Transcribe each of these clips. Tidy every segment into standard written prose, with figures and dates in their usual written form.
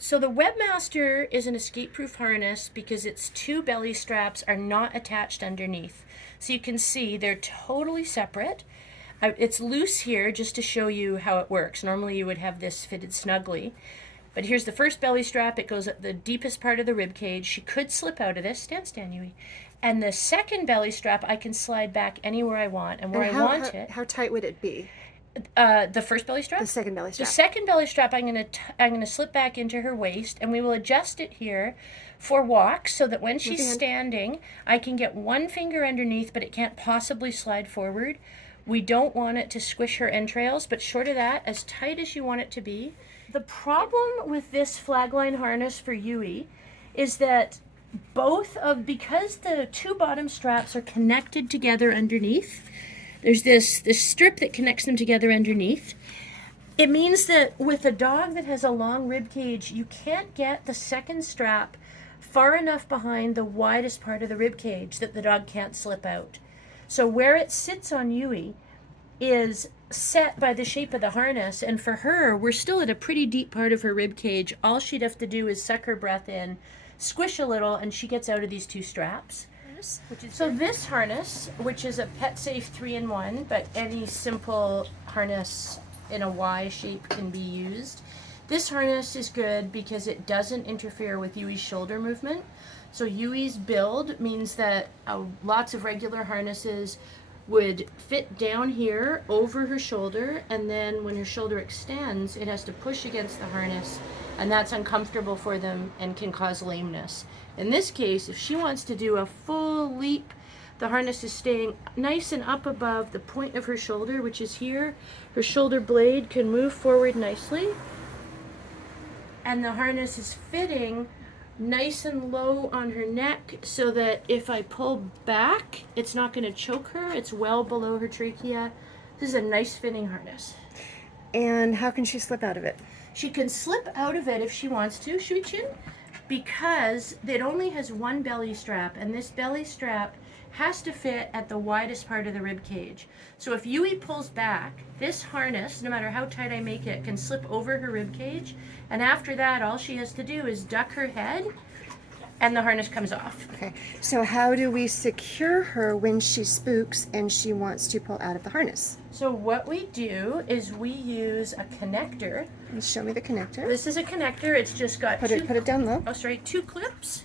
So the Webmaster is an escape-proof harness because its two belly straps are not attached underneath. So you can see they're totally separate. It's loose here just to show you how it works. Normally you would have this fitted snugly. But here's the first belly strap. It goes at the deepest part of the rib cage. She could slip out of this. Stand, Yui. And the second belly strap I can slide back anywhere I want. And where And I want it. how tight would it be? The first belly strap? The second belly The strap. second belly strap I'm gonna slip back into her waist, and we will adjust it here for walks so that when she's standing, I can get one finger underneath, but it can't possibly slide forward. We don't want it to squish her entrails, but short of that, as tight as you want it to be. The problem with this flagline harness for Yui is that because the two bottom straps are connected together underneath, there's this strip that connects them together underneath. It means that with a dog that has a long rib cage, you can't get the second strap far enough behind the widest part of the rib cage that the dog can't slip out. So where it sits on Yui is set by the shape of the harness, and for her, we're still at a pretty deep part of her rib cage. All she'd have to do is suck her breath in, squish a little, and she gets out of these two straps. So this harness, which is a PetSafe 3-in-1, but any simple harness in a Y shape can be used. This harness is good because it doesn't interfere with Yui's shoulder movement. So Yui's build means that lots of regular harnesses would fit down here over her shoulder, and then when her shoulder extends, it has to push against the harness, and that's uncomfortable for them and can cause lameness. In this case, if she wants to do a full leap, the harness is staying nice and up above the point of her shoulder, which is here. Her shoulder blade can move forward nicely, and the harness is fitting nice and low on her neck so that if I pull back, it's not going to choke her. It's well below her trachea. This is a nice fitting harness. And how can she slip out of it? She can slip out of it if she wants to, Shuichin, because it only has one belly strap, and this belly strap has to fit at the widest part of the rib cage. So if Yui pulls back, this harness, no matter how tight I make it, can slip over her rib cage, and after that, all she has to do is duck her head, and the harness comes off. Okay, so how do we secure her when she spooks and she wants to pull out of the harness? So what we do is we use a connector. And show me the connector. This is a connector. It's just got put it down low. Oh, sorry, two clips.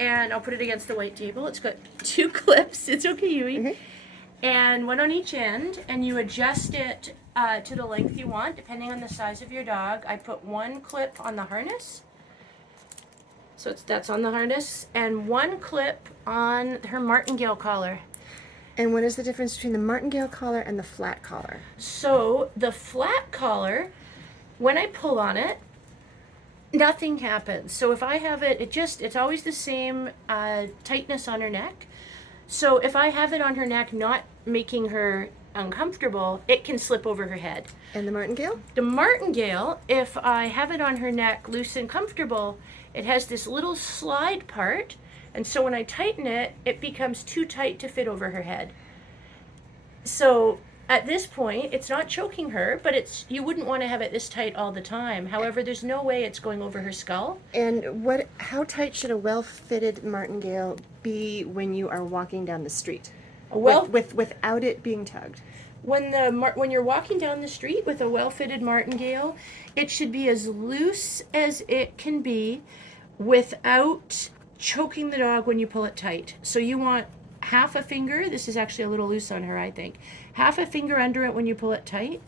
And I'll put it against the white table. It's got two clips. It's okay, Yui. Okay. And one on each end, and you adjust it to the length you want, depending on the size of your dog. I put one clip on the harness. So that's on the harness, and one clip on her martingale collar. And what is the difference between the martingale collar and the flat collar? So the flat collar, when I pull on it, nothing happens. So if I have it, it's always the same tightness on her neck. So if I have it on her neck, not making her uncomfortable, it can slip over her head. And the martingale? The martingale, if I have it on her neck loose and comfortable, it has this little slide part, and so when I tighten it, it becomes too tight to fit over her head. So at this point, it's not choking her, but you wouldn't want to have it this tight all the time. However, there's no way it's going over her skull. And how tight should a well-fitted martingale be when you are walking down the street? Without it being tugged? When you're walking down the street with a well-fitted martingale, it should be as loose as it can be without choking the dog when you pull it tight. So you want half a finger. This is actually a little loose on her, I think. Half a finger under it when you pull it tight,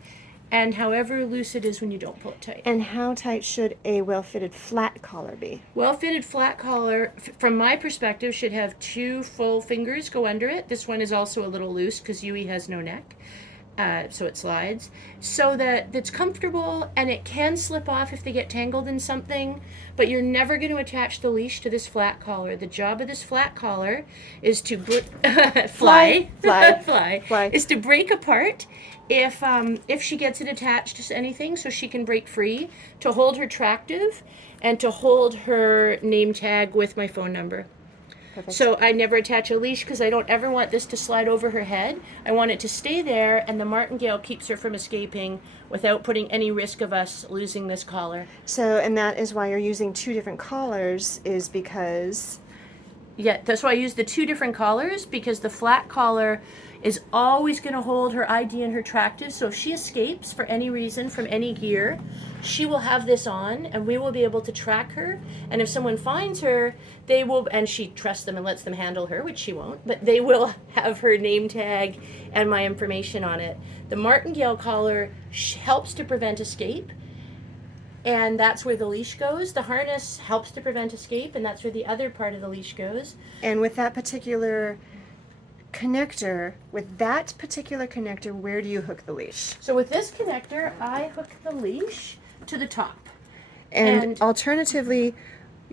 and however loose it is when you don't pull it tight. And how tight should a well-fitted flat collar be? Well-fitted flat collar, from my perspective, should have two full fingers go under it. This one is also a little loose because Yui has no neck. So it slides, so that it's comfortable, and it can slip off if they get tangled in something, but you're never going to attach the leash to this flat collar. The job of this flat collar is to fly is to break apart if she gets it attached to anything, so she can break free, to hold her tractive, and to hold her name tag with my phone number. Perfect. So I never attach a leash because I don't ever want this to slide over her head. I want it to stay there, and the martingale keeps her from escaping without putting any risk of us losing this collar. So, and that is why you're using 2 different collars, is because... Yeah, that's why I use the 2 different collars, because the flat collar is always going to hold her ID and her tractive. So if she escapes for any reason from any gear, she will have this on, and we will be able to track her. And if someone finds her, they will, and she trusts them and lets them handle her, which she won't, but they will have her name tag and my information on it. The martingale collar helps to prevent escape, and that's where the leash goes. The harness helps to prevent escape, and that's where the other part of the leash goes. And with that particular connector, where do you hook the leash? So with this connector, I hook the leash to the top. And alternatively,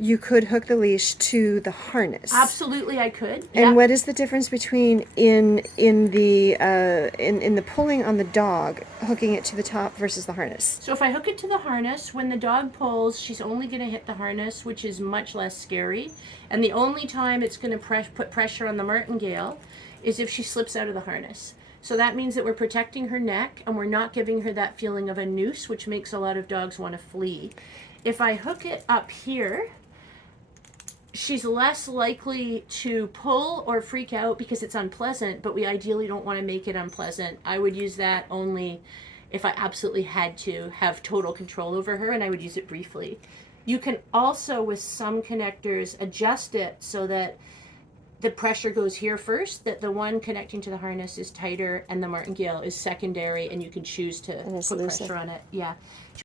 you could hook the leash to the harness. Absolutely, I could. And what is the difference between in the pulling on the dog, hooking it to the top versus the harness? So if I hook it to the harness, when the dog pulls, she's only going to hit the harness, which is much less scary. And the only time it's going to put pressure on the martingale is if she slips out of the harness. So that means that we're protecting her neck, and we're not giving her that feeling of a noose, which makes a lot of dogs want to flee. If I hook it up here, she's less likely to pull or freak out because it's unpleasant, but we ideally don't want to make it unpleasant. I would use that only if I absolutely had to have total control over her, and I would use it briefly. You can also, with some connectors, adjust it so that the pressure goes here first, that the one connecting to the harness is tighter and the martingale is secondary, and you can choose to put pressure on it. Yeah.